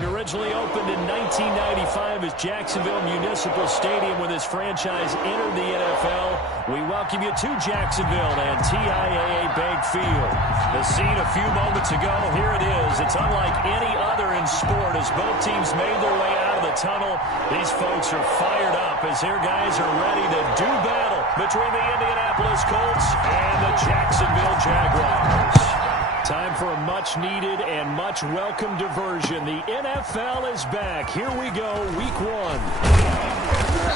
Originally opened in 1995 as Jacksonville Municipal Stadium when this franchise entered the NFL. We welcome you to Jacksonville and TIAA Bank Field. The scene a few moments ago, here it is. It's unlike any other in sport as both teams made their way out of the tunnel. These folks are fired up as their guys are ready to do battle between the Indianapolis Colts and the Jacksonville Jaguars. Time for a much-needed and much-welcome diversion. The NFL is back. Here we go, week 1.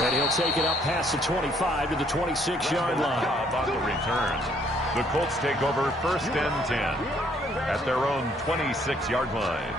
And he'll take it up past the 25 to the 26-yard line. On the return, the Colts take over 1st and 10 at their own 26-yard line.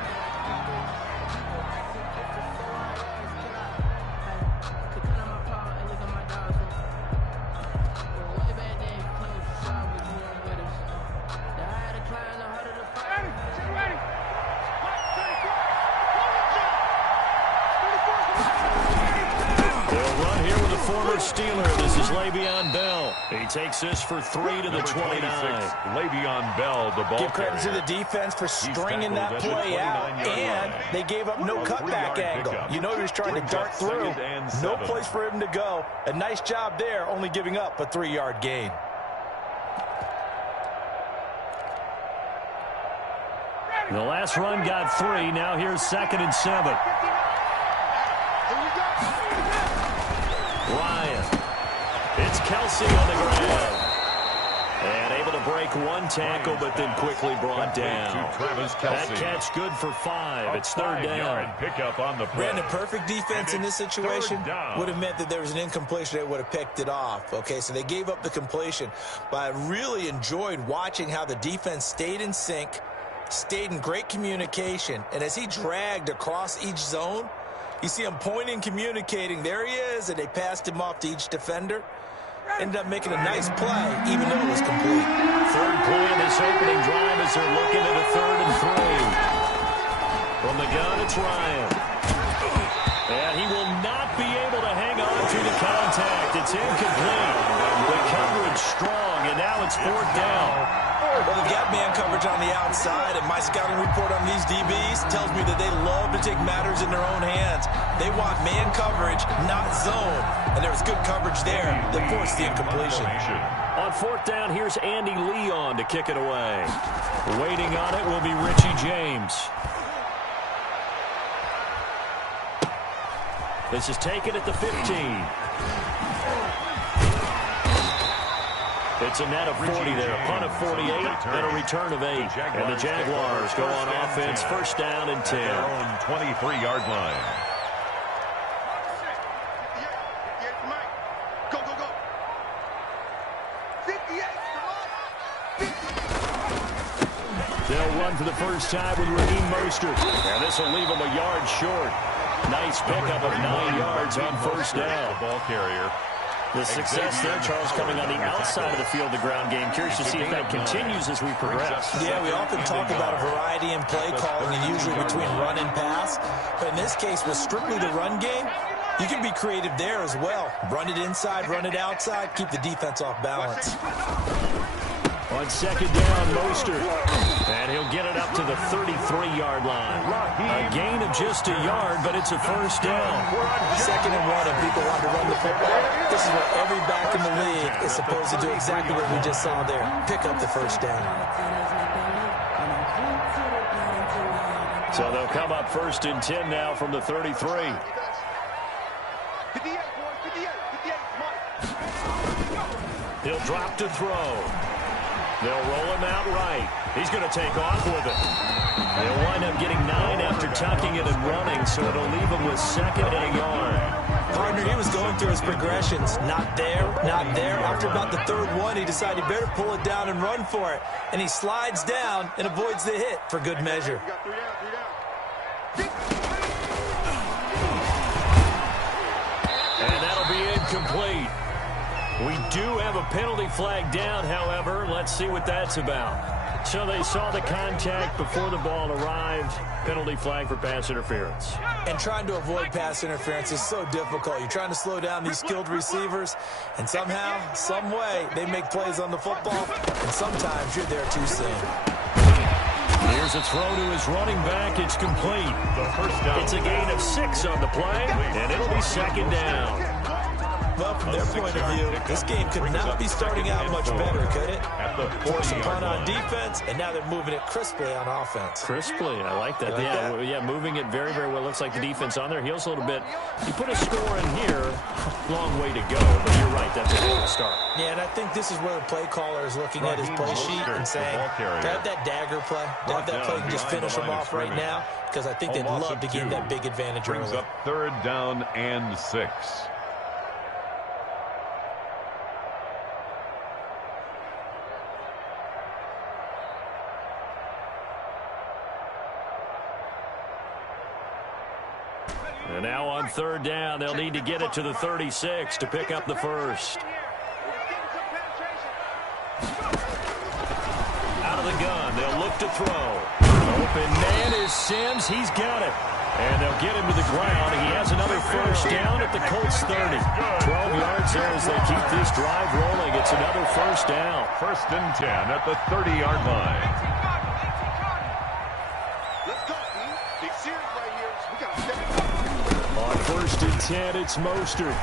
Steeler, this is Le'Veon Bell. He takes this for 3 to the 29. Le'Veon Bell, the ball Give credit to the defense for stringing that play out, and they gave up no cutback angle. You know he was trying to dart through. No place for him to go. A nice job there, only giving up a 3-yard gain. The last run got 3. Now here's 2nd and 7. Ryan. It's Kelsey on the ground. And able to break one tackle, but then quickly brought down. That catch good for 5. It's 3rd down. Pickup on the play. Brandon, perfect defense in this situation would have meant that there was an incompletion. They would have picked it off. Okay, so they gave up the completion. But I really enjoyed watching how the defense stayed in sync, stayed in great communication. And as he dragged across each zone, you see him pointing, communicating. There he is, and they passed him off to each defender. Ended up making a nice play, even though it was complete. 3rd play in this opening drive as they're looking at a 3rd and 3. From the gun, it's Ryan. And he will not be able to hang on to the contact. It's incomplete. The coverage strong, and now it's 4th down. Well, they've got man coverage on the outside, and my scouting report on these DBs tells me that they love to take matters in their own hands. They want man coverage, not zone. And there was good coverage there that forced the incompletion. On 4th down, here's Andy Leon to kick it away. Waiting on it will be Richie James. This is taken at the 15. It's a net of 40 there, a punt of 48, and a return of 8. And the Jaguars go on offense, 1st down and 10. Their own 23-yard line. Go, go, go. 58, They'll run for the first time with Raheem Mostert. And this will leave them a yard short. Nice pickup of 9 yards on 1st down. The ball carrier. The success there, Charles, coming on the outside of the field, the ground game. Curious to see if that continues as we progress. Yeah, we often talk about a variety in play calling, and usually between run and pass. But in this case, with strictly the run game, you can be creative there as well. Run it inside, run it outside, keep the defense off balance. On 2nd down, Mostert. And he'll get it up to the 33-yard line. A gain of just a yard, but it's a 1st down. 2nd and 1, and people want to run the football. This is what every back in the league is supposed to do, exactly what we just saw there. Pick up the 1st down. So they'll come up 1st and 10 now from the 33. 58, boys, 58, 58, He'll drop to throw. They'll roll him out right. He's going to take off with it. They'll wind up getting 9 after tucking it and running, so it'll leave him with 2nd and a yard. Partner, he was going through his progressions. Not there, not there. After about the 3rd one, he decided he better pull it down and run for it. And he slides down and avoids the hit for good measure. And that'll be incomplete. We do have a penalty flag down, however. Let's see what that's about. So they saw the contact before the ball arrived. Penalty flag for pass interference. And trying to avoid pass interference is so difficult. You're trying to slow down these skilled receivers, and somehow, some way, they make plays on the football, and sometimes you're there too soon. Here's a throw to his running back. It's complete. The first down. It's a gain of 6 on the play, and it'll be second down. Well, from their point of view, this game could not be starting out much better, could it? Force a punt on defense, and now they're moving it crisply on offense. Crisply, I like that. Yeah, moving it very, very well. Looks like the defense on their heels a little bit. You put a score in here, long way to go, but you're right, that's a good start. Yeah, and I think this is where the play caller is looking at his play sheet and saying, have that dagger play, have that play and just finish them off right now, because I think they'd love to gain that big advantage early. Brings up third down and 6. And now on third down, they'll need to get it to the 36 to pick up the first. Out of the gun, they'll look to throw. Open man is Sims. He's got it. And they'll get him to the ground. He has another first down at the Colts 30. 12 yards there as they keep this drive rolling. It's another first down. First and 10 at the 30-yard line. On first and 10, it's Mostert.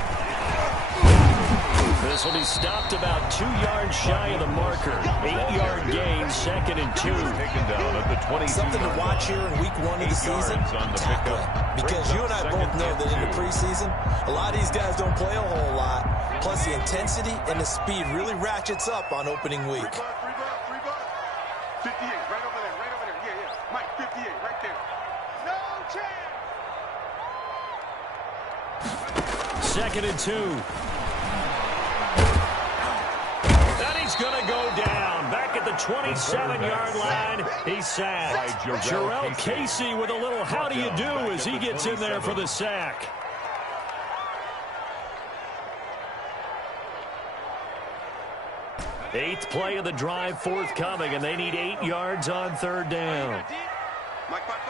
This will be stopped about 2 yards shy of the marker. 8-yard gain, second and 2. Taken down at the 22. Something to watch here in week 1 of the season, tackling. Because you and I both know that in the preseason, a lot of these guys don't play a whole lot. Plus the intensity and the speed really ratchets up on opening week. 58, right over there, yeah. Mike, 58, right there. No chance. Second and 2. And he's going to go down. Back at the 27-yard line, he's sacked. Jarrell Casey with a little how do you do as he gets in there for the sack. Eighth play of the drive forthcoming, and they need 8 yards on third down. Mike 55.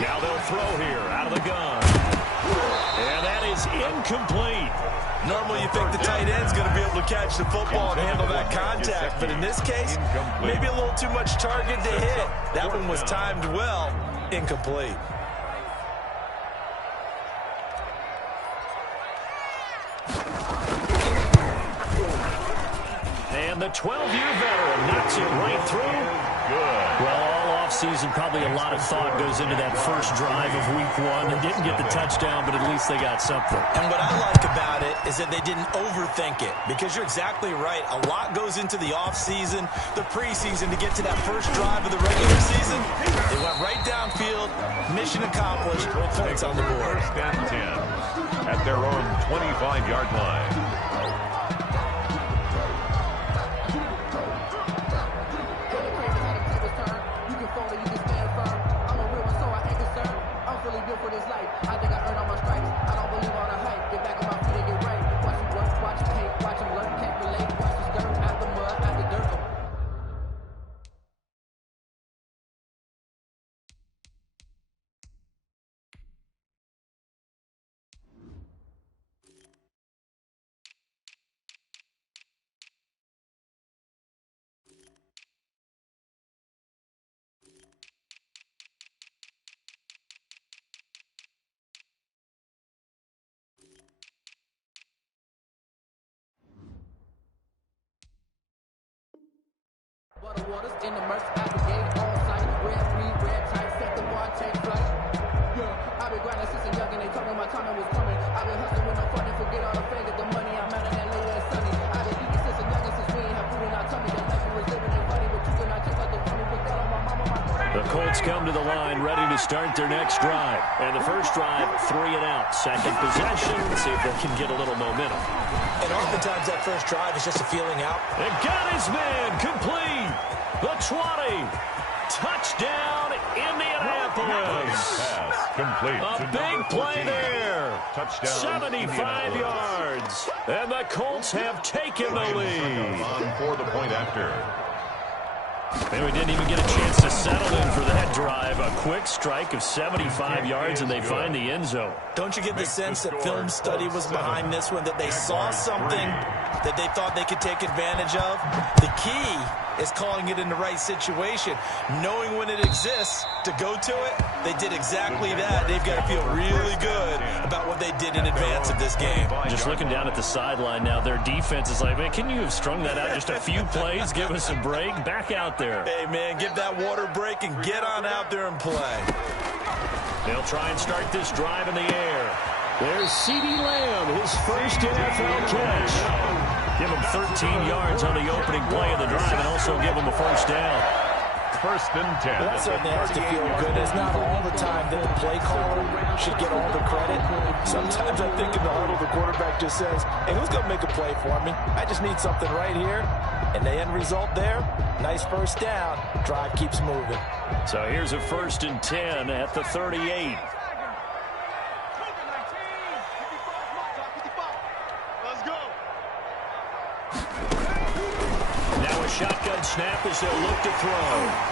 Now they'll throw here out of the gun. And that is incomplete. Normally you think the tight end's going to be able to catch the football and handle that contact, but in this case, maybe a little too much target to hit. That one was timed well. Incomplete. And the 12-year veteran knocks it right through. Good. Well, all offseason, probably a lot of thought goes into that first drive of week 1. They didn't get the touchdown, but at least they got something. And what I like about it is that they didn't overthink it, because you're exactly right. A lot goes into the offseason, the preseason to get to that first drive of the regular season. They went right downfield, mission accomplished, points on the board. First and 10 at their own 25-yard line. For this life, I think I earned all my stripes. I don't believe all the hype. Get back on my feet and get right. Watch them work, watch them hate, watch them learn, can't relate. Watch the skirt out the mud, out the dirt. Butter waters in the merch at the gate, on site, red free, red tight, set the bar, take flight. Yeah, I've been grinding since a young and they told me my time was coming. I've been hustling with no fun and forget all the fame, get the money, I'm out in LA and sunny. I've been eating since a young and since we ain't have food in our tummy. That life was living ain't funny, but you cannot take out the funny, put that on my mama, my friend. The Colts come to the line ready to start their next drive. And the first drive, 3 and out. Second possession, see if they can get a little momentum. And oftentimes that first drive is just a feeling out. And got his man complete. The 20. Touchdown, Indianapolis. Pass complete. A big play there. Touchdown. 75 yards. And the Colts have taken the lead. On for the point after. And we didn't even get a chance to settle in for that drive. A quick strike of 75 yards, and they find the end zone. Don't you get the sense that film study was behind this one, that they saw something that they thought they could take advantage of. The key is calling it in the right situation, knowing when it exists to go to it. They did exactly that. They've got to feel really good about what they did in advance of this game. Just looking down at the sideline now, their defense is like, man, can you have strung that out just a few plays? Give us a break. Back out there. Hey, man, give that water break and get on out there and play. They'll try and start this drive in the air. There's CeeDee Lamb, his first NFL catch. Give him 13 yards on the opening play of the drive and also give him a first down. First and 10. Well, that certainly has to feel good. It's not all the time that the play caller should get all the credit. Sometimes I think in the huddle, the quarterback just says, hey, who's going to make a play for me? I just need something right here. And the end result there, nice first down. Drive keeps moving. So here's a first and 10 at the 38. Shotgun snap as they'll look to throw.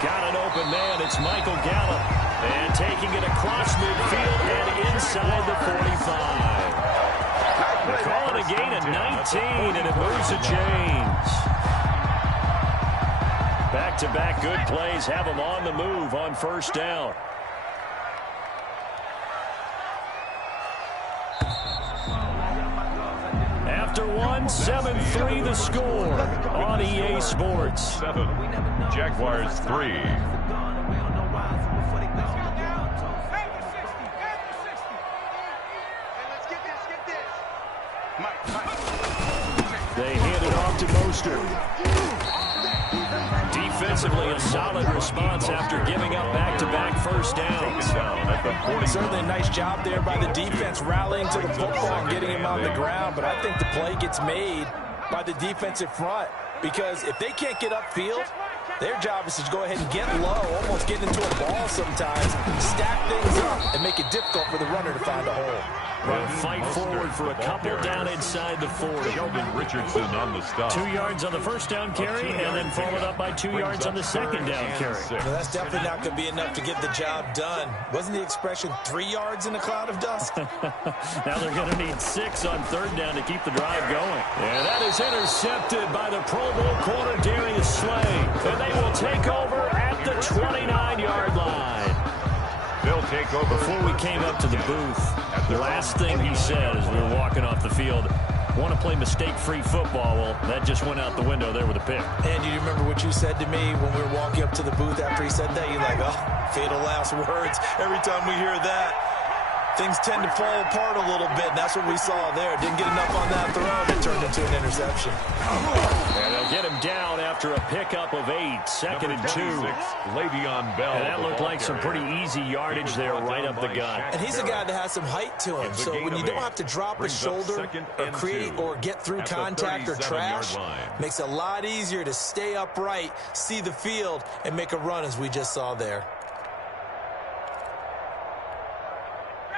Got an open man. It's Michael Gallup. And taking it across midfield and inside the 45. They call it a gain of 19, and it moves the chains. Back-to-back good plays have them on the move on first down. After one, 7-3 the score on EA Sports. 7, Jaguars 3. They hand it off to Mostert. Defensively, a solid response after giving up back-to-back first downs. Certainly a nice job there by the defense rallying to the football and getting him on the ground. But I think the play gets made by the defensive front because if they can't get upfield, their job is to go ahead and get low, almost get into a ball sometimes, stack things up, and make it difficult for the runner to find a hole. They'll fight forward for a couple down inside the 40. Sheldon Richardson on the stop. 2 yards on the first down carry, and then followed up by 2 yards on the second down carry. Well, that's definitely not going to be enough to get the job done. Wasn't the expression 3 yards in a cloud of dust? Now they're going to need 6 on third down to keep the drive going. And that is intercepted by the Pro Bowl corner Darius Slay. And they will take over at the 29-yard line. They'll take over. Before we came up to the booth, the last thing he said as we were walking off the field, want to play mistake-free football. Well, that just went out the window there with a pick. And you remember what you said to me when we were walking up to the booth after he said that? You're like, oh, fatal last words. Every time we hear that, things tend to fall apart a little bit, and that's what we saw there. Didn't get enough on that throw, and it turned into an interception. And they'll get him down after a pickup of 8, second and 2. Le'Veon Bell. And that looked like some pretty easy yardage there right up the gut. And he's a guy that has some height to him, so when you don't have to drop a shoulder or create or get through contact or trash, makes it a lot easier to stay upright, see the field, and make a run as we just saw there.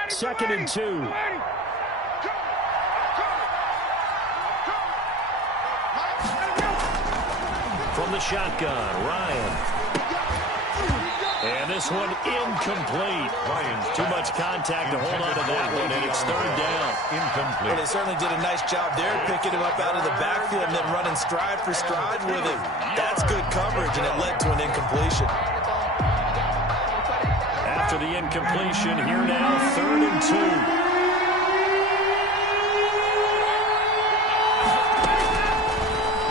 Second and 2. From the shotgun, Ryan. And this one incomplete. Too much contact to hold on to that one, and it's third down. Incomplete. Well, they certainly did a nice job there, picking him up out of the backfield and then running stride for stride with him. That's good coverage, and it led to an incompletion. After the incompletion, here now, third and 2.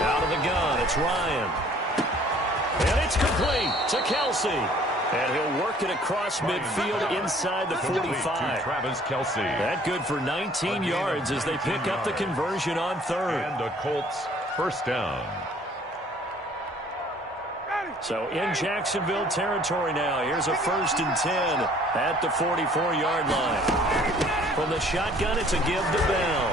Out of the gun, it's Ryan. And it's complete to Kelsey. And he'll work it across midfield inside the 45. Travis Kelsey. That good for 19 yards as they pick up the conversion on third. And the Colts first down. So in Jacksonville territory now. Here's a first and 10 at the 44-yard line. From the shotgun, it's a give to Bell.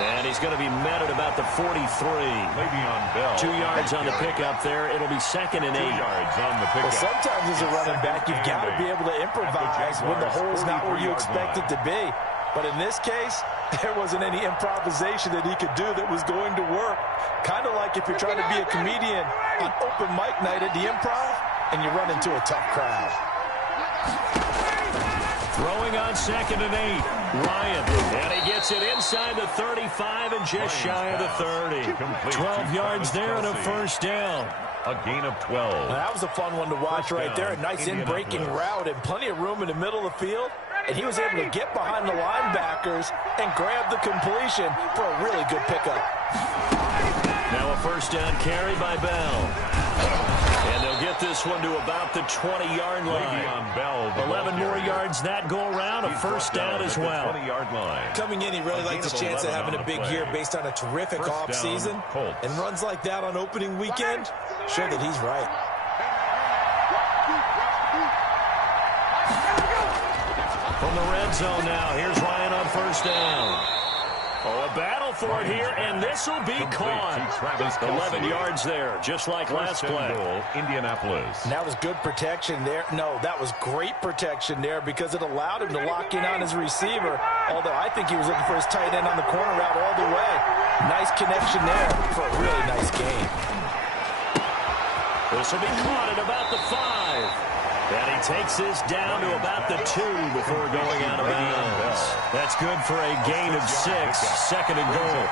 And he's going to be met at about the 43. Le'Veon Bell. 2 yards on the pickup there. It'll be second and 8. 2 yards on the pickup. Well, sometimes as a running back, you've got to be able to improvise when the hole's not where you expect it to be. But in this case, there wasn't any improvisation that he could do that was going to work. Kind of like if you're trying to be a comedian on open mic night at the Improv and you run into a tough crowd. Throwing on 2nd and 8. Ryan. And he gets it inside the 35 and just shy of the 30. 12 yards there and a first down. A gain of 12. Well, that was a fun one to watch right there. A nice in-breaking route and plenty of room in the middle of the field. And he was able to get behind the linebackers and grab the completion for a really good pickup. Now a first down carry by Bell. And they'll get this one to about the 20-yard line. 11 more yards that go around. A first down as well. 20-yard line. Coming in, he really likes his chance of having a big year based on a terrific offseason. And runs like that on opening weekend show that he's right. From the red zone now, here's Ryan on first down. Oh, a battle for it here, and this will be caught. 11 yards there, just like last play. Indianapolis. And that was good protection there. No, that was great protection there because it allowed him to lock in on his receiver, although I think he was looking for his tight end on the corner route all the way. Nice connection there for a really nice game. This will be caught at about the 5. And he takes this down to about the 2 before going out of bounds. That's good for a gain of 6, 2nd and goal.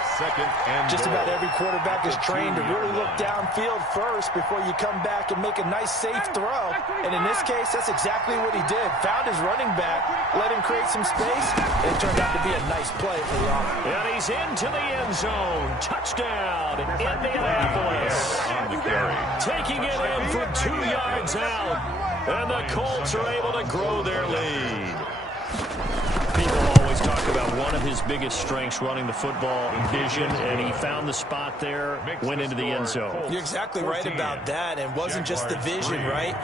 Just about every quarterback is trained to really look downfield first before you come back and make a nice, safe throw. And in this case, that's exactly what he did. Found his running back, let him create some space, and it turned out to be a nice play for the offense. And he's into the end zone. Touchdown, Indianapolis. Taking it in for 2 yards out. And the Colts are able to grow their lead. People always talk about one of his biggest strengths, running the football, vision, and he found the spot there, went into the end zone. You're exactly right about that, and it wasn't just the vision, right?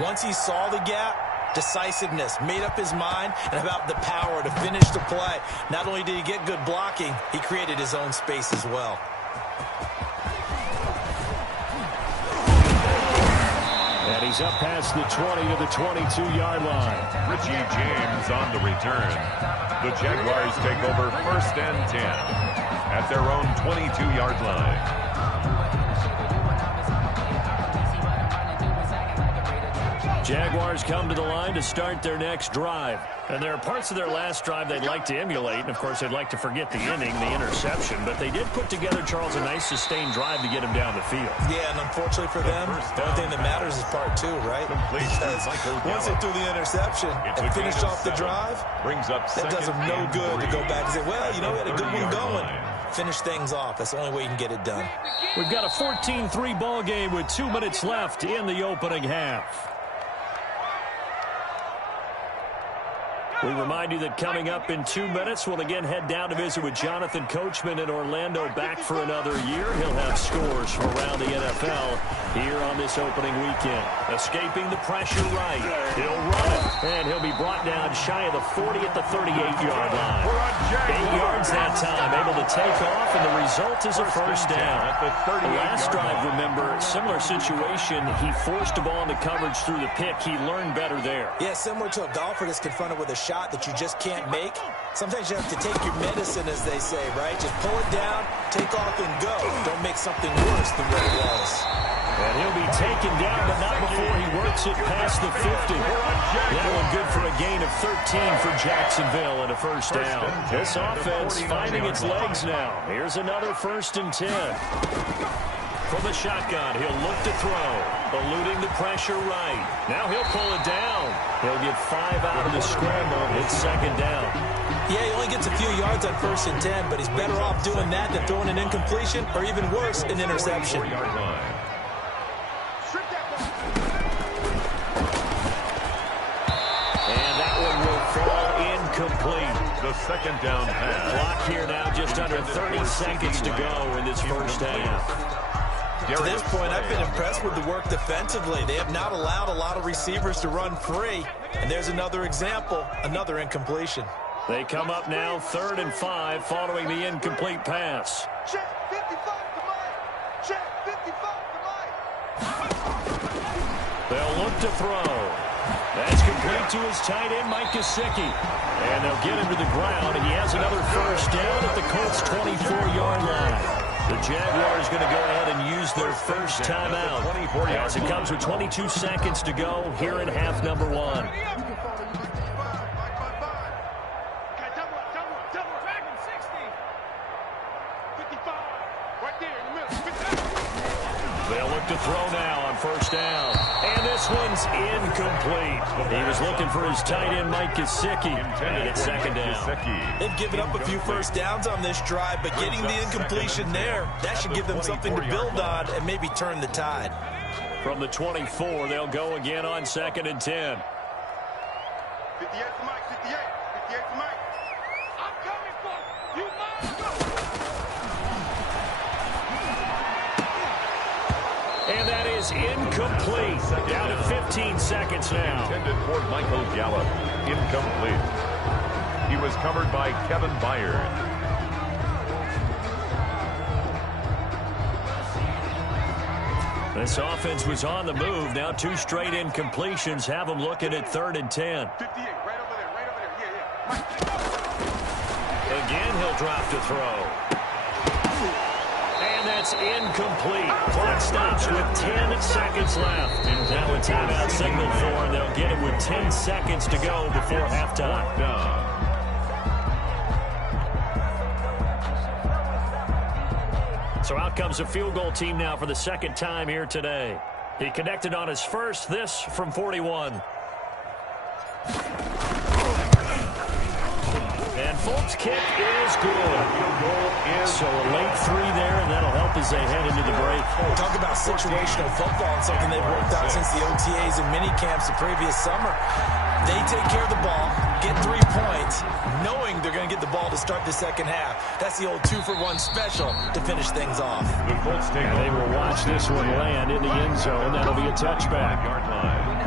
Once he saw the gap, decisiveness, made up his mind, and about the power to finish the play. Not only did he get good blocking, he created his own space as well. And he's up past the 20 to the 22-yard line. Richie James on the return. The Jaguars take over 1st and 10 at their own 22-yard line. Jaguars come to the line to start their next drive. And there are parts of their last drive they'd like to emulate. And, of course, they'd like to forget the inning, the interception. But they did put together, Charles, a nice sustained drive to get him down the field. Yeah, and unfortunately for them, the only thing that matters is part 2, right? Because once they threw the interception and finished off the drive, that does them no good to go back and say, well, you know, we had a good one going. Finish things off. That's the only way you can get it done. We've got a 14-3 ball game with 2 minutes left in the opening half. We remind you that coming up in 2 minutes, we'll again head down to visit with Jonathan Coachman in Orlando, back for another year. He'll have scores from around the NFL here on this opening weekend. Escaping the pressure right. He'll run it, and he'll be brought down shy of the 40 at the 38-yard line. 8 yards that time, able to take off, and the result is a first down. The last drive, remember, similar situation. He forced the ball into coverage through the pick. He learned better there. Yeah, similar to a golfer that's confronted with a shot that you just can't make. Sometimes you have to take your medicine, as they say, right? Just pull it down, take off, and go. Don't make something worse than what it was. And he'll be taken down, but not before he works it past the 50. That one good for a gain of 13 for Jacksonville and a first down. This offense finding its legs now. Here's another 1st and 10. From the shotgun, he'll look to throw, eluding the pressure right. Now he'll pull it down. He'll get 5 out of the scramble. It's 2nd down. Yeah, he only gets a few yards on 1st and 10, but he's better off doing that than throwing an incompletion or even worse, an interception. And that one will fall incomplete. The 2nd down pass. Clock here now, just under 30 seconds to go in this first half. To this point, I've been impressed with the work defensively. They have not allowed a lot of receivers to run free. And there's another example, another incompletion. They come up now 3rd and 5 following the incomplete pass. Check 55 to Mike. Check 55 to Mike. They'll look to throw. That's complete to his tight end, Mike Gesicki. And they'll get him to the ground, and he has another first down at the Colts' 24-yard line. The Jaguars going to go ahead and use their first timeout as it comes with 22 seconds to go here in half number 1. They'll look to throw now on first down. And this one's incomplete. He was looking for his tight end, Mike Gesicki. And it's second down. They've given up a few first downs on this drive, but getting the incompletion there, that should give them something to build on and maybe turn the tide. From the 24, they'll go again on 2nd and 10. 58 for Mike, 58. 58 for Mike. I'm coming for you. You must go. And that is incomplete. Down to 15 seconds now. Intended for Michael Gallup. Incomplete. He was covered by Kevin Byard. This offense was on the move. Now 2 straight incompletions have them looking at 3rd and 10. 58, right over there, right over there. Yeah. Again, he'll drop to throw. And that's incomplete. Clock stops with 10 seconds left. Now a timeout signal for him. They'll get it with 10 seconds to go before halftime. So out comes a field goal team now for the second time here today. He connected on his first, this from 41. And Fult's kick is good. So a late 3 there, and that'll help as they head into the break. Talk about situational football and something they've worked out since the OTAs and mini camps the previous summer. They take care of the ball, get 3 points, knowing they're going to get the ball to start the second half. That's the old 2-for-1 special to finish things off. The Colts take and they will watch this one land in the end zone. That'll be a touchback. Yard line.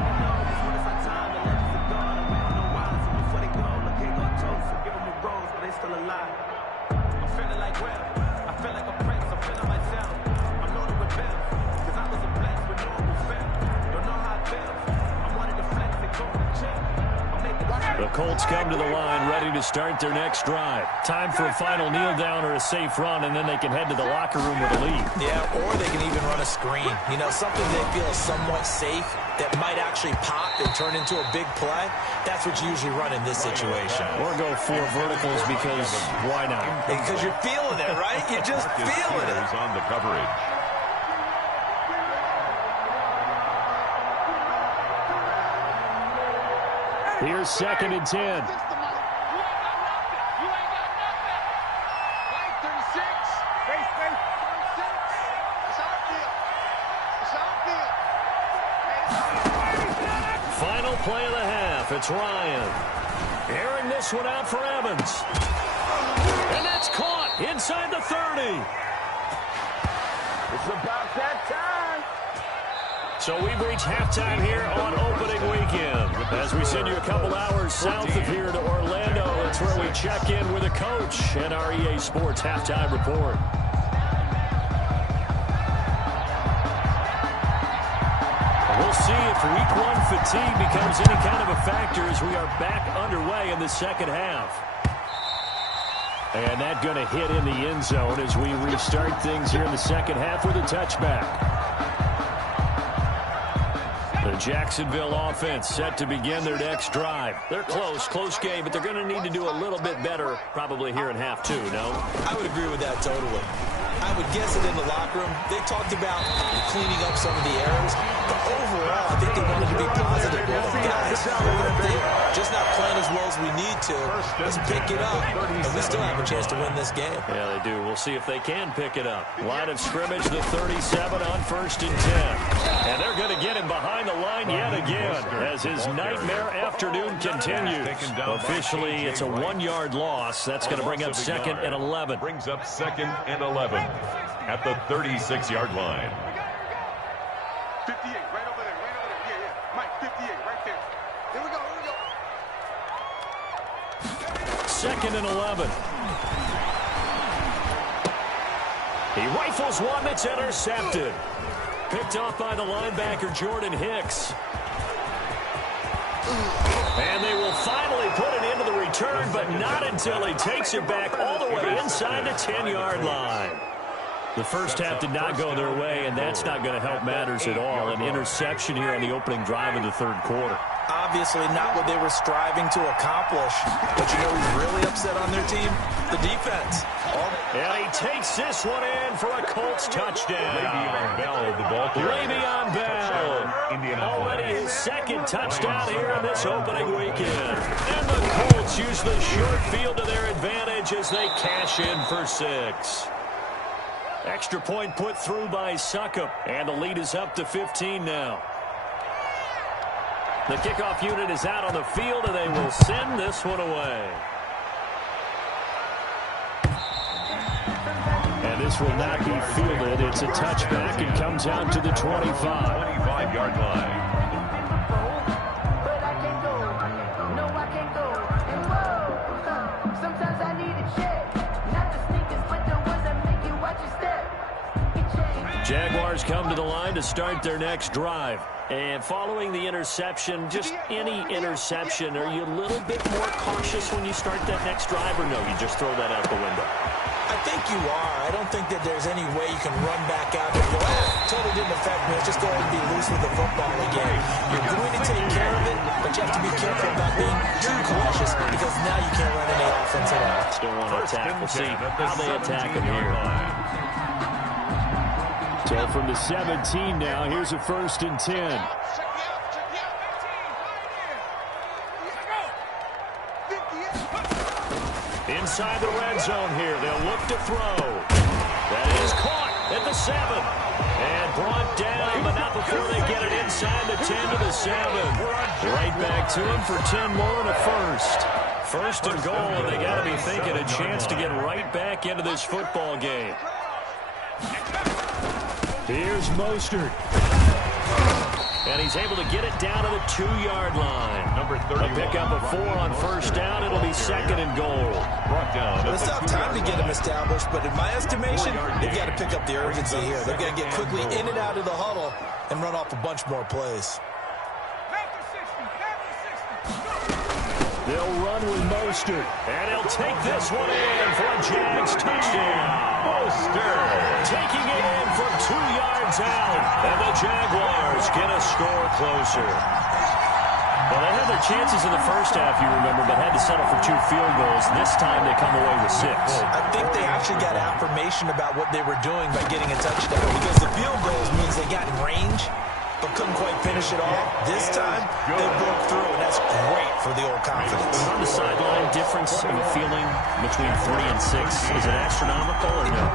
The Colts come to the line ready to start their next drive. Time for a final kneel down or a safe run, and then they can head to the locker room with a lead. Yeah, or they can even run a screen. You know, something they feel is somewhat safe that might actually pop and turn into a big play. That's what you usually run in this situation. Or go 4 verticals because why not? Because you're feeling it, right? You're just feeling it. On the coverage. Here's 2nd and 10. You ain't got nothing. Right, 36. Space. 36. It's outfield. It's outfield. Final play of the half. It's Ryan. Airing this one out for Evans. And that's caught inside the 30. It's about that time. So we've reached halftime here on opening weekend. As we send you a couple hours south of here to Orlando, it's where we check in with a coach and our EA Sports halftime report. We'll see if week 1 fatigue becomes any kind of a factor as we are back underway in the second half. And that going to hit in the end zone as we restart things here in the second half with a touchback. The Jacksonville offense set to begin their next drive. They're close game, but they're going to need to do a little bit better probably here in half 2, no? I would agree with that totally. I would guess it in the locker room. They talked about cleaning up some of the errors, but overall, I think they wanted to be positive. Well, guys, they're just not playing as well as we need to. Let's pick it up, and we still have a chance to win this game. Yeah, they do. We'll see if they can pick it up. Line of scrimmage, the 37 on 1st and 10. And they're going to get him behind the line yet again as his nightmare afternoon continues. Officially, it's a 1-yard loss. That's going to bring up 2nd and 11. Brings up 2nd and 11 at the 36-yard line. 58, right over there. Yeah. Mike, 58, right there. Here we go. 2nd and 11. He rifles one that's intercepted. Picked off by the linebacker, Jordan Hicks. And they will finally put it into the return, but not until he takes it back all the way inside the 10-yard line. The first half did not go their way, and that's not going to help matters at all. An interception here on the opening drive of the 3rd quarter. Obviously not what they were striving to accomplish. But you know who's really upset on their team? The defense. And he takes this one in for a Colts touchdown. Le'Veon Bell, the ball carrier. Le'Veon Bell. Already his second touchdown here in this opening weekend. And the Colts use the short field to their advantage as they cash in for 6. Extra point put through by s1w1. And the lead is up to 15 now. The kickoff unit is out on the field, and they will send this one away. And this will not be fielded. It's a touchback and comes out to the 25. 25-yard line. But I can't go. No, I can't go. And whoa, sometimes I need a check. Not the sneakers, but the ones that make you watch your step. Jaguars come to the line to start their next drive. And following the interception, just any interception, are you a little bit more cautious when you start that next drive, or no, you just throw that out the window? I think you are. I don't think that there's any way you can run back out there and go, totally didn't affect me. Let's just go ahead and be loose with the football again. You're going to take care of it, but you have to be careful about being too cautious because now you can't run any offense at all. Still want to attack. We'll see how they attack him here. So from the 17 now, here's a 1st and 10. Inside the red zone here. They'll look to throw. That is caught at the 7. And brought down, but not before they get it inside the 10 to the 7. Right back to him for 10 more and a 1st. 1st and goal, and they got to be thinking a chance to get right back into this football game. Here's Mostert. And he's able to get it down to the 2-yard line. Number 31. A pickup of 4 on 1st down. It'll be 2nd and goal. Brought down. Well, it's not time to get them established, but in my estimation, they've got to pick up the urgency here. They've got to get quickly in and out of the huddle and run off a bunch more plays. They'll run with Mostert. And he'll take this one in for a Jags touchdown. Mostert taking it in from 2 yards out. And the Jaguars get a score closer. Well, they had their chances in the first half, you remember, but had to settle for 2 field goals. This time they come away with 6. I think they actually got affirmation about what they were doing by getting a touchdown because the field goals means they got in range but couldn't quite finish it off. This time, they broke through, and that's great for the old confidence. On the sideline, difference of a feeling between 3 and 6, is it astronomical or no?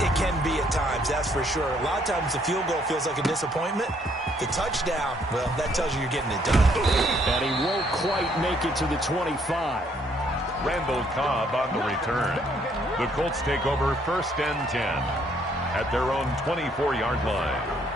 It can be at times, that's for sure. A lot of times the field goal feels like a disappointment. The touchdown, well, that tells you you're getting it done. And he won't quite make it to the 25. Randall Cobb on the return. The Colts take over 1st and 10 at their own 24-yard line.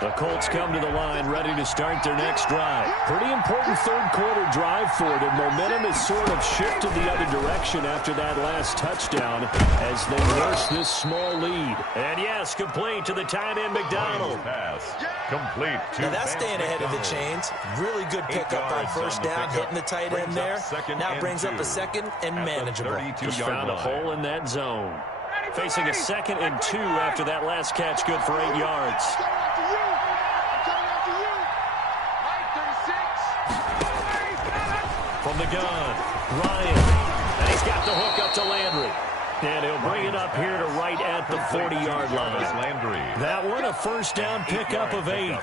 The Colts come to the line ready to start their next drive. Pretty important third-quarter drive for them. Momentum has sort of shifted the other direction after that last touchdown as they nurse this small lead. And yes, complete to the tight end McDonald. Pass complete to now that's staying ahead of the chains. Really good pickup on 1st down, hitting the tight end there. Now brings up a 2nd and manageable. Just found a hole in that zone. Facing a 2nd and 2 after that last catch, good for 8 yards. From the gun, Ryan. And he's got the hook up to Landry. And he'll bring it up here to right at the 40-yard line. That one, a 1st down pickup of 8.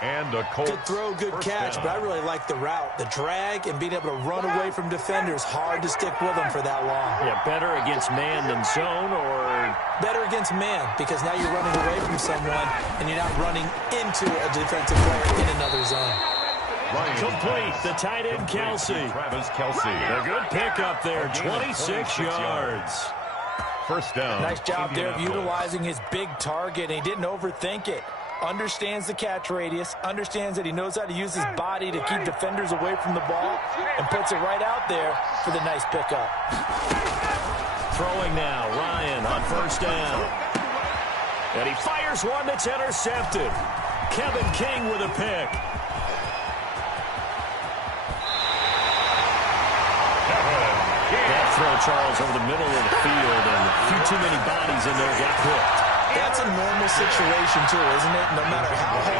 And a Colts good throw, good catch, but I really like the route. The drag and being able to run away from defenders. Hard to stick with them for that long. Yeah, better against man than zone, or? Better against man, because now you're running away from someone and you're not running into a defensive player in another zone. Complete, the tight end Kelsey. Travis Kelsey. A good pickup there, 26 yards. 1st down. Nice job there of utilizing his big target. He didn't overthink it. Understands the catch radius, understands that he knows how to use his body to keep defenders away from the ball, and puts it right out there for the nice pickup. Throwing now, Ryan on 1st down. And he fires one that's intercepted. Kevin King with a pick. throw, Charles, over the middle of the field, and a few too many bodies in there got picked. That's a normal situation, too, isn't it? No matter how hard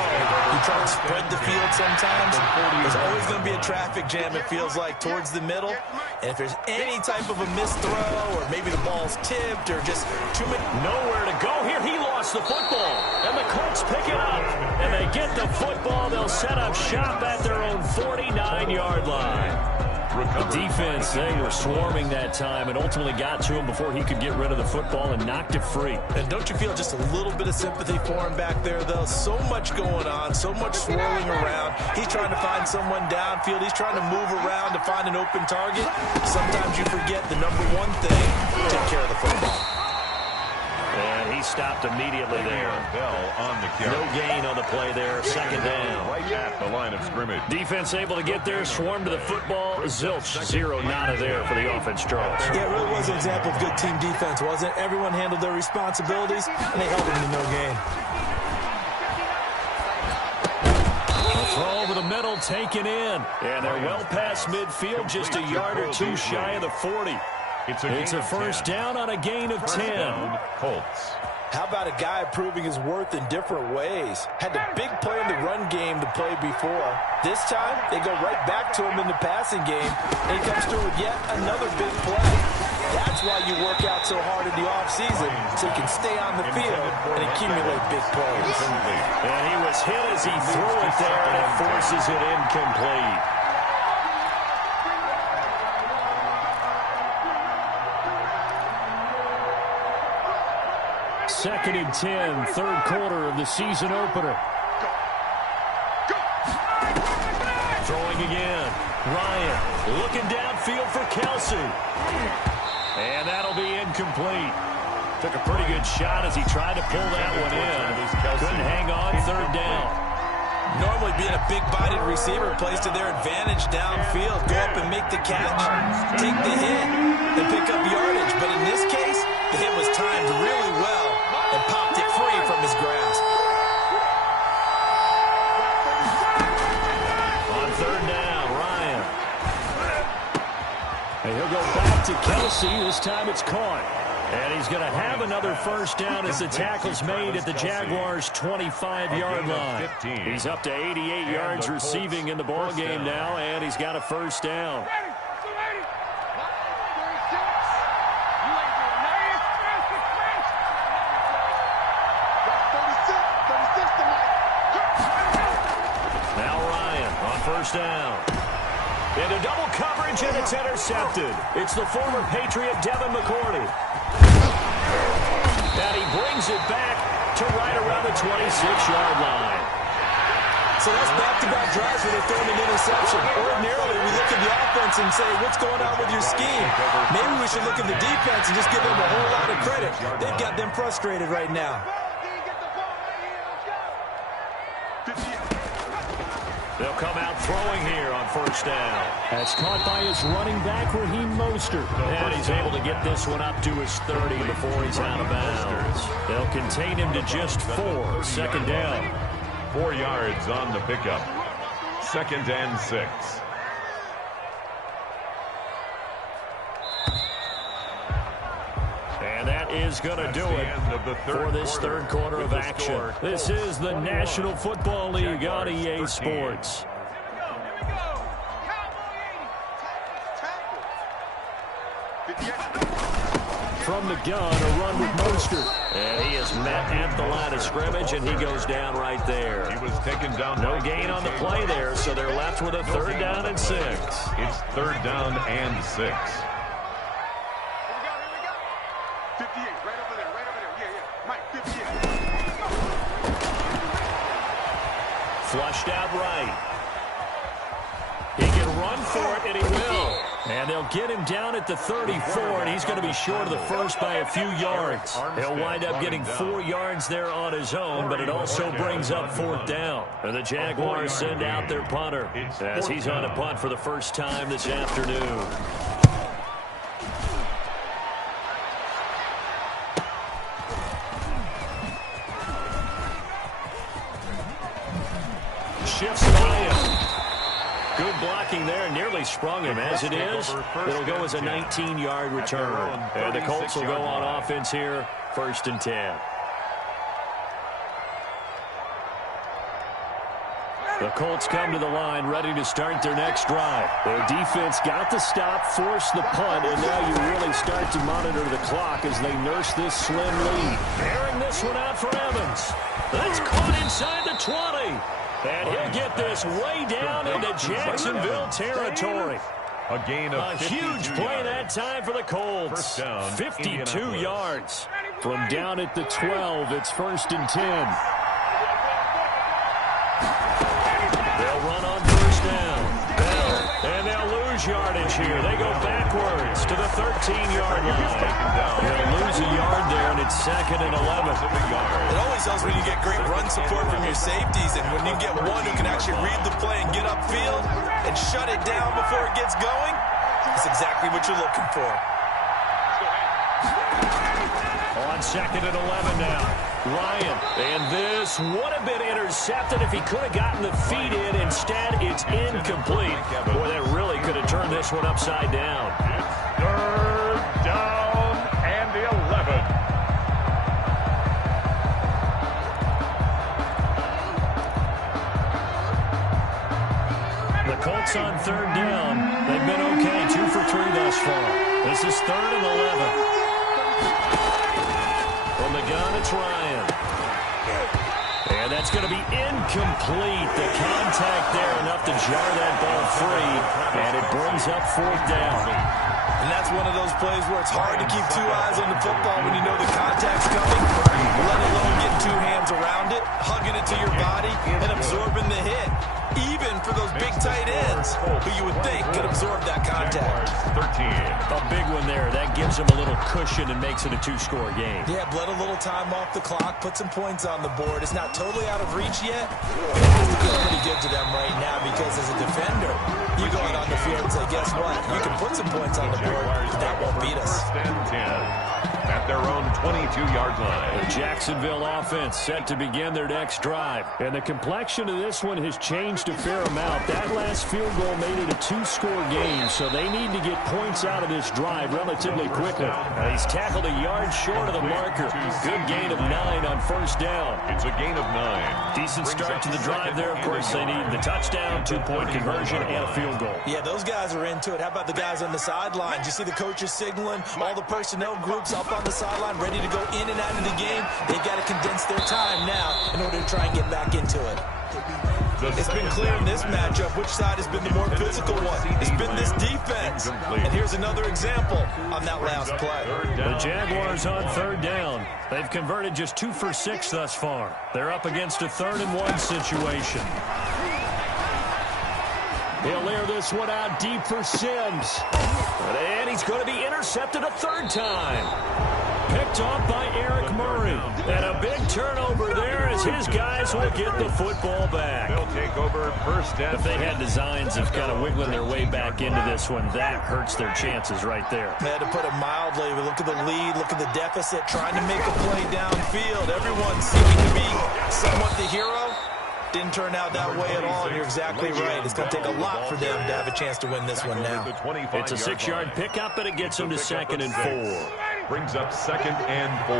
you try to spread the field sometimes, there's always going to be a traffic jam, it feels like, towards the middle. And if there's any type of a missed throw, or maybe the ball's tipped, or just too many... Nowhere to go here. He lost the football. And the Colts pick it up. And they get the football. They'll set up shop at their own 49-yard line. The defense, they were swarming that time and ultimately got to him before he could get rid of the football and knocked it free. And don't you feel just a little bit of sympathy for him back there, though? So much going on, so much swirling around. He's trying to find someone downfield. He's trying to move around to find an open target. Sometimes you forget the number one thing, take care of the football. And he stopped immediately there. No gain on the play there. Second down. Right at the line of scrimmage. Defense able to get there, swarm to the football. Zilch, zero, nada there for the offense, Charles. Yeah, it really was an example of good team defense, wasn't it? Everyone handled their responsibilities, and they held them to no gain. A throw over the middle, taken in. And they're well past midfield, just a yard or two shy of the 40. It's a first down on a gain of 10. Colts. How about a guy proving his worth in different ways? Had the big play in the run game to play before. This time, they go right back to him in the passing game, and he comes through with yet another big play. That's why you work out so hard in the offseason, so you can stay on the field and accumulate big plays. And he was hit as he threw it there, and it forces it incomplete. Second and 10, third quarter of the season opener. Throwing again. Ryan looking downfield for Kelsey. And that'll be incomplete. Took a pretty good shot as he tried to pull that one in. Couldn't hang on, third down. Normally being a big-bodied receiver plays to their advantage downfield. Go up and make the catch, take the hit, and pick up yardage. But in this case, the hit was timed really well and popped it free from his grasp. On third down, Ryan. And he'll go back to Kelsey. This time it's caught. And he's going to have another first down as the tackle's made at the Jaguars' 25-yard line. He's up to 88 yards receiving in the ballgame now, and he's got a first down. Now Ryan on first down. Into double coverage, and it's intercepted. It's the former Patriot Devin McCourty. And he brings it back to right around the 26-yard line. So that's back-to-back drives where they're throwing an interception. Ordinarily, we look at the offense and say, what's going on with your scheme? Maybe we should look at the defense and just give them a whole lot of credit. They've got them frustrated right now. They'll come out throwing here on first down. That's caught by his running back, Raheem Mostert. And he's able to get this one up to his 30 before he's out of bounds. They'll contain him to just 4. Second down. 4 yards on the pickup. Second and 6. And that is going to do it for this third quarter of action. This is the National Football League on EA Sports. From the gun, a run with Mostert. And he is met at the line of scrimmage, and he goes down right there. He was taken down. No gain on the play there, so they're left with a third down and 6. It's third down and 6. Flushed out right. He can run for it, and he will. And they'll get him down at the 34, and he's going to be short of the first by a few yards. He'll wind up getting 4 yards there on his own, but it also brings up fourth down. And the Jaguars send out their punter as he's on a punt for the first time this afternoon. Shifts Ryan. Good block looking there, nearly sprung him. As it is, it'll go as a 19-yard return. And the Colts will go on offense here, 1st and 10. The Colts come to the line, ready to start their next drive. Their defense got the stop, forced the punt, and now you really start to monitor the clock as they nurse this slim lead. Airing this one out for Evans. That's caught inside the 20. And he'll get this way down into Jacksonville territory. A gain of 52 huge play yards. that time for the Colts. 52 yards. From down at the 12, it's 1st and 10. They'll run on 1st down. And they'll lose yardage here. They go backwards to the 13-yard line. They'll lose a yard there, and it's 2nd and 11. It always helps when you get great run support from your safeties, and when you get one who can actually read the play and get upfield and shut it down before it gets going, that's exactly what you're looking for. On 2nd and 11 now. Ryan, and this would have been intercepted if he could have gotten the feet in. Instead, it's incomplete. Boy, that really could have turned this one upside down. 3rd down and 11. The Colts on 3rd down. They've been okay, 2 for 3 thus far. This is 3rd and 11. From the gun, it's Ryan. And that's going to be incomplete. The contact there enough to jar that ball free. And it brings up 4th down. And that's one of those plays where it's hard to keep 2 eyes on the football when you know the contact's coming, let alone getting 2 hands around it, hugging it to your body, and absorbing the hit. Even for those big tight ends, who you would think could absorb that contact. 13. A big one there. That gives them a little cushion and makes it a 2-score game. Yeah, bled a little time off the clock, put some points on the board. It's not totally out of reach yet, but it has to feel pretty good to them right now because as a defender, you go out on the field and say, guess what? You can put some points on the board, but that won't beat us. 1st and 10. At their own 22-yard line. The Jacksonville offense set to begin their next drive. And the complexion of this one has changed a fair amount. That last field goal made it a 2-score game, so they need to get points out of this drive relatively quickly. He's tackled a yard short of the marker. Good gain of 9 on 1st down. It's a gain of 9. Decent start to the drive there. Of course, they need the touchdown, 2-point conversion, and a field goal. Yeah, those guys are into it. How about the guys on the sidelines? You see the coaches signaling, all the personnel groups up on the sideline ready to go in and out of the game. They've got to condense their time now in order to try and get back into it. It's been clear in this matchup which side has been the more physical one. It's been this defense. And here's another example on that last play. The Jaguars on 3rd down. They've converted just 2 for 6 thus far. They're up against a 3rd and 1 situation. He'll air this one out deep for Sims. And he's going to be intercepted a 3rd time. Picked off by Eric Murray. And a big turnover there as his guys will get the football back. They'll take over 1st and 10. If they had designs of kind of wiggling their way back into this one, that hurts their chances right there. They had to put it mildly. We look at the lead, look at the deficit, trying to make a play downfield. Everyone seeming to be somewhat the hero. Didn't turn out that way at all, and you're exactly right. It's going to take a lot for them to have a chance to win this one now. It's a 6-yard pickup, but it gets them to 2nd and 4. Brings up 2nd and 4.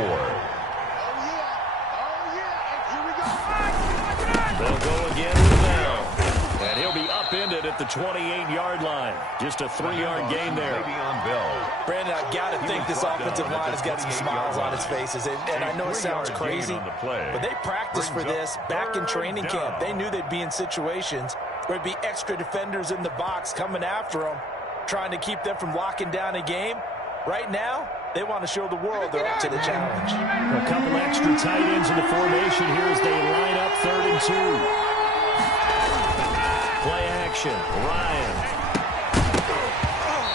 They'll go again with Bell. And he'll be upended at the 28-yard line. Just a 3-yard gain there. Brandon, I've got to think this offensive line has got some smiles on its faces. And I know it sounds crazy, but they practiced for this back in training camp. They knew they'd be in situations where it'd be extra defenders in the box coming after them, trying to keep them from locking down a game. Right now, they want to show the world they're up to the challenge. A couple extra tight ends in the formation here as they line up 3rd and 2. Play action, Ryan.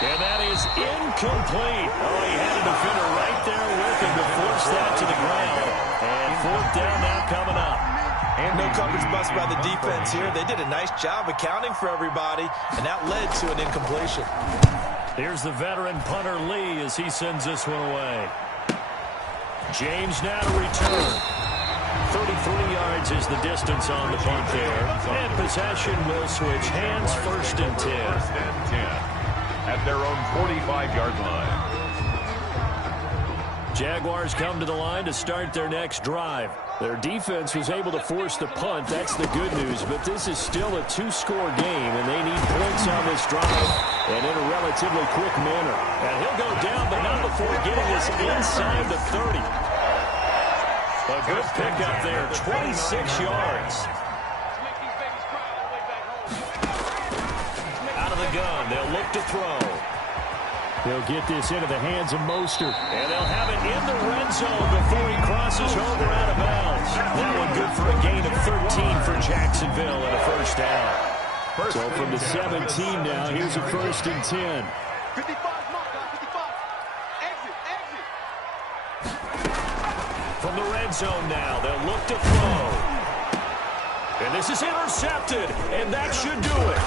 And that is incomplete. Oh, he had a defender right there with him to force that to the ground. And 4th down now coming up. And no coverage bust by the defense here. They did a nice job accounting for everybody, and that led to an incompletion. Here's the veteran punter Lee as he sends this one away. James now to return. 33 yards is the distance on the punt there. And possession will switch hands, 1st and 10. 1st and 10 at their own 45-yard line. Jaguars come to the line to start their next drive. Their defense was able to force the punt. That's the good news. But this is still a 2-score game, and they need points on this drive and in a relatively quick manner. And he'll go down, but not before getting this inside the 30. A good pickup there, 26 yards. Out of the gun, they'll look to throw. They'll get this into the hands of Mostert. And they'll have it in the red zone before he crosses over out of bounds. That one good for a gain of 13 for Jacksonville and a 1st down. So from the 17 now, here's a 1st and 10. 55, mark, 55. Exit. From the red zone now, they'll look to throw. And this is intercepted, and that should do it.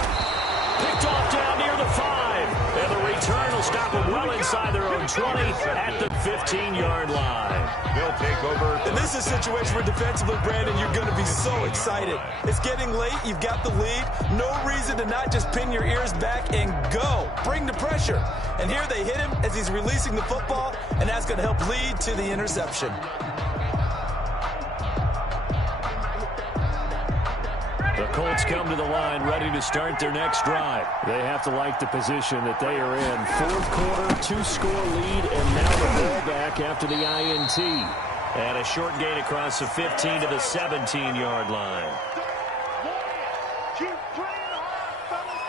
Picked off down near the 5. And the return will stop them well inside their own 20 at the 15-yard line. They'll take over. And this is a situation where defensively, Brandon, you're going to be so excited. It's getting late. You've got the lead. No reason to not just pin your ears back and go. Bring the pressure. And here they hit him as he's releasing the football, and that's going to help lead to the interception. The Colts come to the line ready to start their next drive. They have to like the position that they are in. 4th quarter, 2-score lead, and now the ball back after the INT. And a short gain across the 15 to the 17-yard line. Keep playing hard, fellas.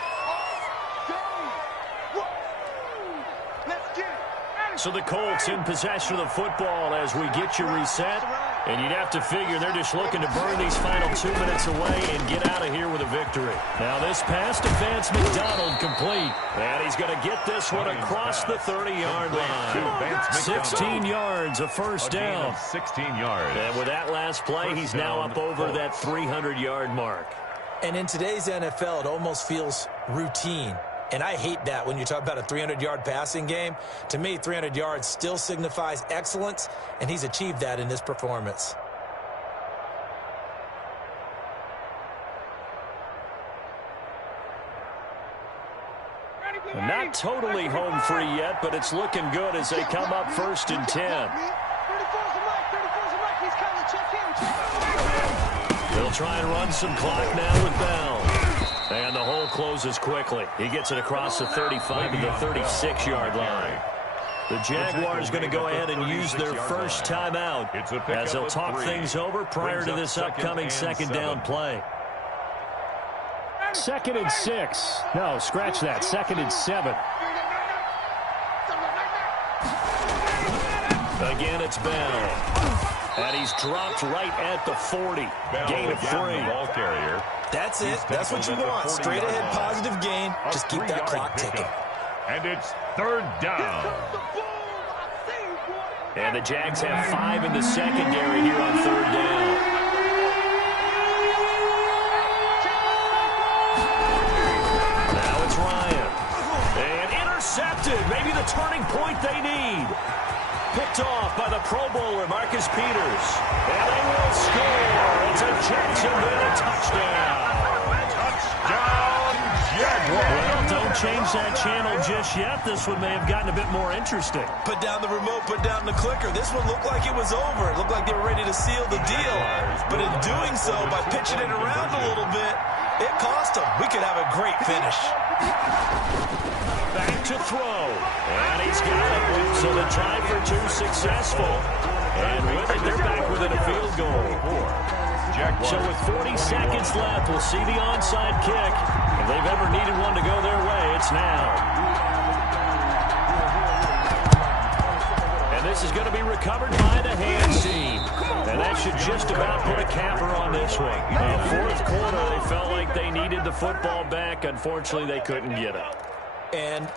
Let's get it. So the Colts in possession of the football as we get you reset. And you'd have to figure they're just looking to burn these final 2 minutes away and get out of here with a victory. Now this pass to Vance McDonald complete. And he's going to get this one across the 30-yard line. 16 yards, a 1st down. 16 yards. And with that last play, he's now up over that 300-yard mark. And in today's NFL, it almost feels routine. And I hate that when you talk about a 300-yard passing game. To me, 300 yards still signifies excellence, and he's achieved that in this performance. Not totally home free yet, but it's looking good as they come up 1st and 10. They'll try and run some clock now with Bell. And the hole closes quickly. He gets it across the 35 to the 36-yard line. The Jaguars going to go ahead and use their first timeout as they'll talk things over prior to this upcoming 2nd down play. 2nd and 6. No, scratch that. 2nd and 7. Again, it's Bell. And he's dropped right at the 40. Gain of 3. Ball carrier. That's it. That's what you want. Straight ahead, positive gain. Just keep that clock ticking. And it's 3rd down. And the Jags have 5 in the secondary here on 3rd down. Now it's Ryan. And intercepted. Maybe the turning point they need. Picked off by the Pro Bowler, Marcus Peters. And they will score. It's a Jacksonville touchdown. Touchdown, Jaguars. Well, don't change that channel just yet. This one may have gotten a bit more interesting. Put down the remote, put down the clicker. This one looked like it was over. It looked like they were ready to seal the deal. But in doing so, by pitching it around a little bit, it cost them. We could have a great finish. Back to throw. And he's got it. So the try for 2 successful. And with it, they're back within a field goal. So with 40 seconds left, we'll see the onside kick. If they've ever needed one to go their way, it's now. And this is going to be recovered by the hands team. And that should just about put a capper on this one. In 4th quarter, they felt like they needed the football back. Unfortunately, they couldn't get it. And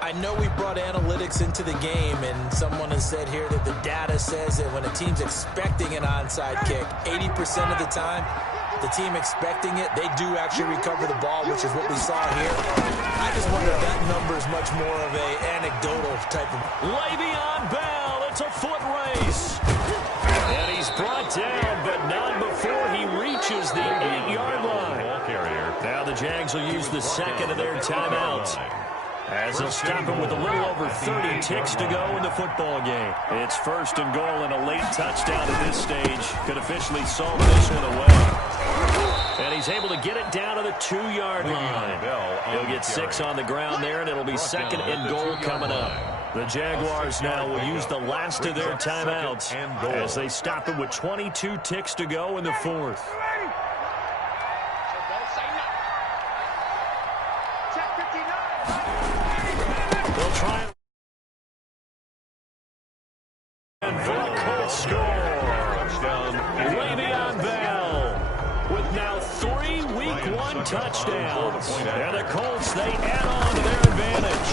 I know we brought analytics into the game, and someone has said here that the data says that when a team's expecting an onside kick, 80% of the time, the team expecting it, they do actually recover the ball, which is what we saw here. I just wonder if that number is much more of an anecdotal type of... Le'Veon Bell, it's a foot race. And he's brought down, but not the second of their timeouts, as they'll stop him with a little over 30 ticks to go in the football game. It's 1st and goal, and a late touchdown at this stage could officially solve this one away. And he's able to get it down to the 2-yard line. He'll get 6 on the ground there, and it'll be 2nd and goal coming up. The Jaguars now will use the last of their timeouts as they stop him with 22 ticks to go in the 4th. They'll try and for a Colts score. Le'Veon Bell with now 3 Week 1 touchdowns. And the Colts, they add on to their advantage.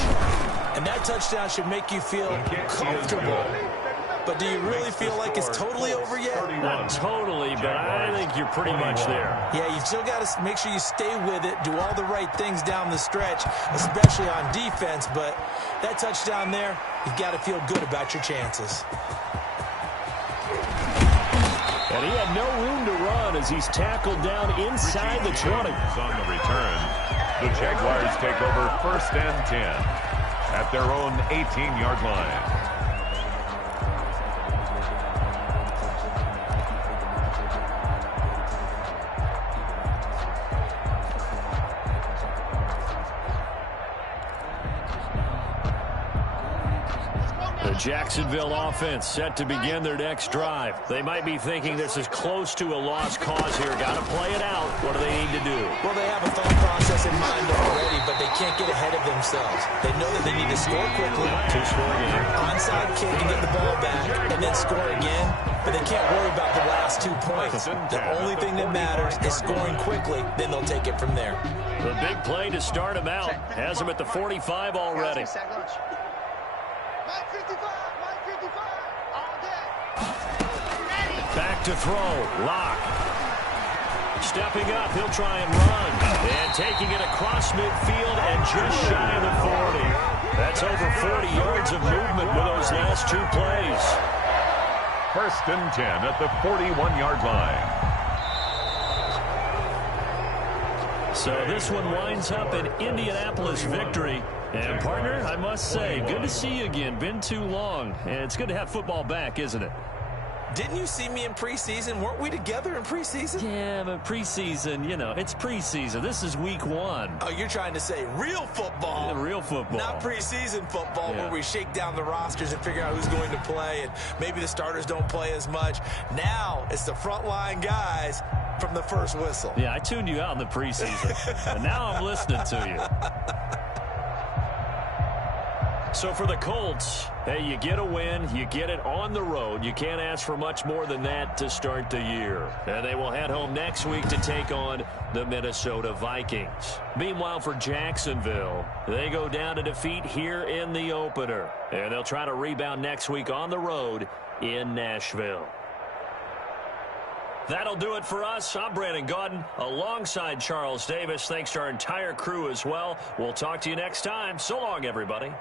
And that touchdown should make you feel comfortable. But do you really feel like it's totally over yet? Not totally, but I think you're pretty much there. Yeah, you've still got to make sure you stay with it, do all the right things down the stretch, especially on defense. But that touchdown there, you've got to feel good about your chances. And he had no room to run as he's tackled down inside the 20. On the return, the Jaguars take over 1st and 10 at their own 18-yard line. The Jacksonville offense set to begin their next drive. They might be thinking this is close to a lost cause here. Got to play it out. What do they need to do? Well, they have a thought process in mind already, but they can't get ahead of themselves. They know that they need to score quickly. To score again. Onside kick and get the ball back, and then score again. But they can't worry about the last 2 points. The only thing that matters is scoring quickly. Then they'll take it from there. The big play to start him out. Has him at the 45 already. Back to throw. Lock. Stepping up. He'll try and run. And taking it across midfield and just shy of the 40. That's over 40 yards of movement with those last 2 plays. 1st and 10 at the 41-yard line. So this one winds up an Indianapolis victory. And, partner, I must say, good to see you again. Been too long. And it's good to have football back, isn't it? Didn't you see me in preseason? Weren't we together in preseason? Yeah, but preseason, you know, it's preseason. This is week 1. Oh, you're trying to say real football. Yeah, real football. Not preseason football where we shake down the rosters and figure out who's going to play, and maybe the starters don't play as much. Now it's the frontline guys from the first whistle. Yeah, I tuned you out in the preseason, and now I'm listening to you. So for the Colts, hey, you get a win, you get it on the road. You can't ask for much more than that to start the year. And they will head home next week to take on the Minnesota Vikings. Meanwhile, for Jacksonville, they go down to defeat here in the opener. And they'll try to rebound next week on the road in Nashville. That'll do it for us. I'm Brandon Gaudin alongside Charles Davis. Thanks to our entire crew as well. We'll talk to you next time. So long, everybody.